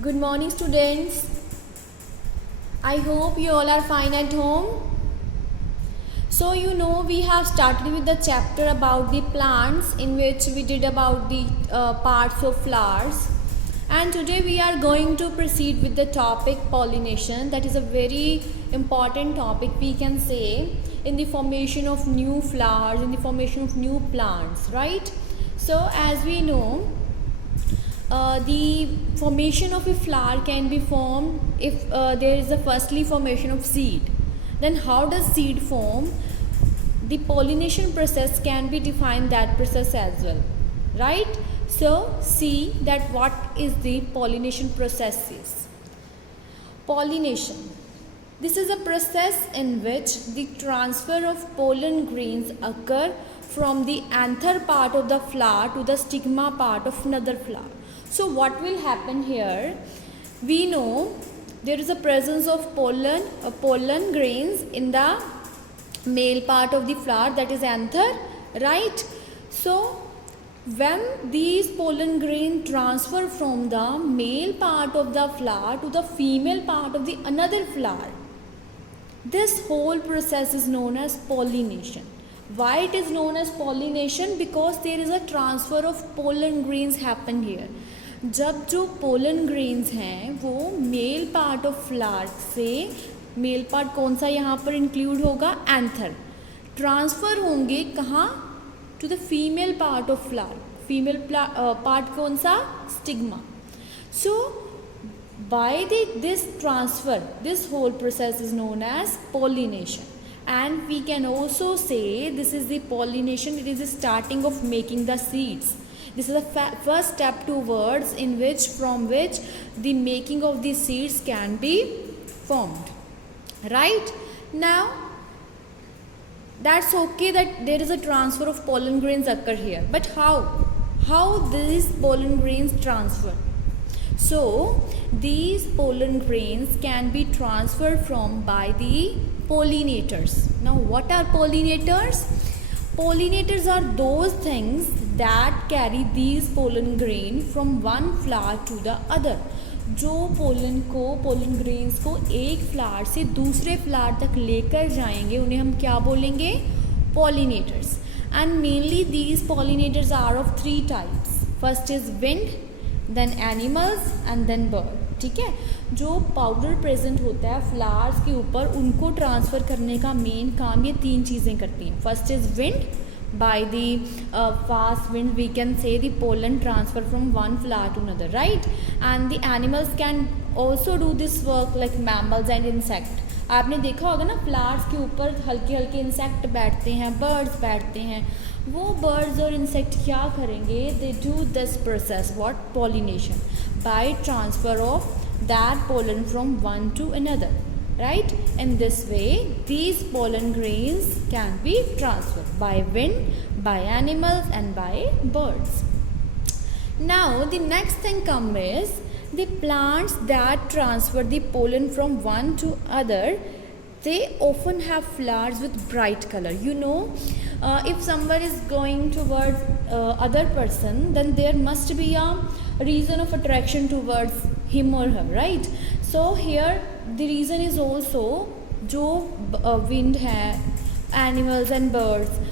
Good morning, students. I hope you all are fine at home. So, we have started with the chapter about the plants, in which we did about the parts of flowers. And today we are going to proceed with the topic pollination. That is a very important topic, we can say, in the formation of new flowers, in the formation of new plants, right? So, as we know, the formation of a flower can be formed if there is a firstly formation of seed. Then how does seed form? The pollination process can be defined that process as well, right? So see that what is the pollination process is. Pollination. This is a process in which the transfer of pollen grains occur from the anther part of the flower to the stigma part of another flower. So what will happen here? We know there is a presence of pollen grains in the male part of the flower, that is anther, right? So when these pollen grains transfer from the male part of the flower to the female part of the another flower, this whole process is known as pollination. Why it is known as pollination? Because there is a transfer of pollen grains happen here. जब जो pollen grains हैं वो male part of flower से, male part कौन सा यहाँ पर include होगा? एंथर, ट्रांसफ़र होंगे कहाँ? To the female part of flower. Female part कौन सा? Stigma. So by this transfer, this whole process is known as pollination. And we can also say this is the pollination, it is the starting of making the seeds. This is the first step towards from which the making of the seeds can be formed. Right? Now, that's okay that there is a transfer of pollen grains occur here. But how? How these pollen grains transfer? So, these pollen grains can be transferred by the pollinators. Now, what are pollinators? Pollinators are those things that carry these pollen grain from one flower to the other. जो pollen grains को एक flower से दूसरे flower तक लेकर जाएंगे उन्हें हम क्या बोलेंगे? Pollinators. And mainly these pollinators are of three types. First is wind, then animals and then bird. ठीक है, जो पाउडर प्रेजेंट होता है फ्लावर्स के ऊपर उनको ट्रांसफ़र करने का मेन काम ये तीन चीज़ें करती हैं. First is wind. By the fast wind we can say the pollen transfer from one flower to another, right. And the animals can also do this work like mammals and insect. आपने देखा होगा ना, flowers के ऊपर हल्के हल्के insect बैठते हैं, बर्ड्स बैठते हैं. वो बर्ड्स और इंसेक्ट क्या करेंगे? They do this process, what? Pollination, by transfer of that pollen from one to another, right? In this way these pollen grains can be transferred by wind, by animals and by birds. Now the next thing comes is the plants that transfer the pollen from one to other. They often have flowers with bright color. If someone is going towards other person, then there must be a reason of attraction towards him or her, right? So here the reason is also जो wind है, animals and birds,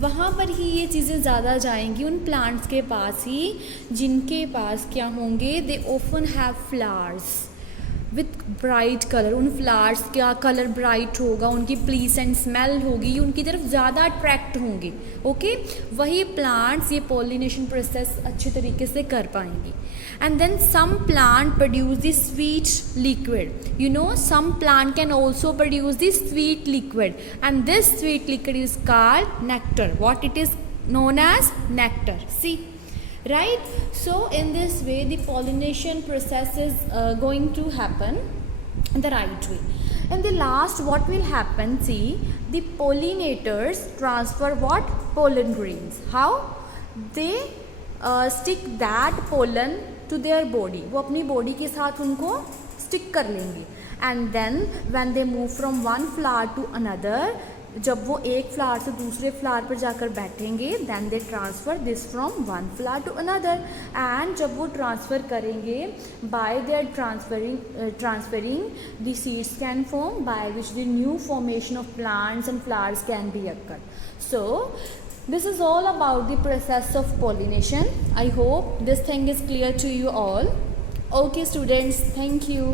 वहाँ पर ही ये चीज़ें ज़्यादा जाएंगी उन plants के पास ही जिनके पास क्या होंगे? दे often have flowers with bright colour. उन फ्लावर्स का कलर ब्राइट होगा, उनकी प्लीसेंट स्मेल होगी, उनकी तरफ ज़्यादा अट्रैक्ट होंगे. ओके, वही प्लांट्स ये पॉलिनेशन प्रोसेस अच्छे तरीके से कर पाएंगी. And then some plant produce the sweet liquid. Some plant can also produce the sweet liquid and this sweet liquid is called nectar. What it is known as nectar. See, right? So in this way the pollination process is going to happen the right way. And the last, what will happen? See, the pollinators transfer what? Pollen grains. How? They stick that pollen to their body. वो अपनी body के साथ उनको stick कर लेंगे. And then when they move from one flower to another, जब वो एक फ्लावर से दूसरे फ्लावर पर जाकर बैठेंगे then they transfer this from one flower to another, and जब वो ट्रांसफ़र करेंगे by their transferring the seeds can form by which the new formation of plants and flowers can be occur. So this is all about the process of pollination. I hope this thing is clear to you all. Okay students, thank you.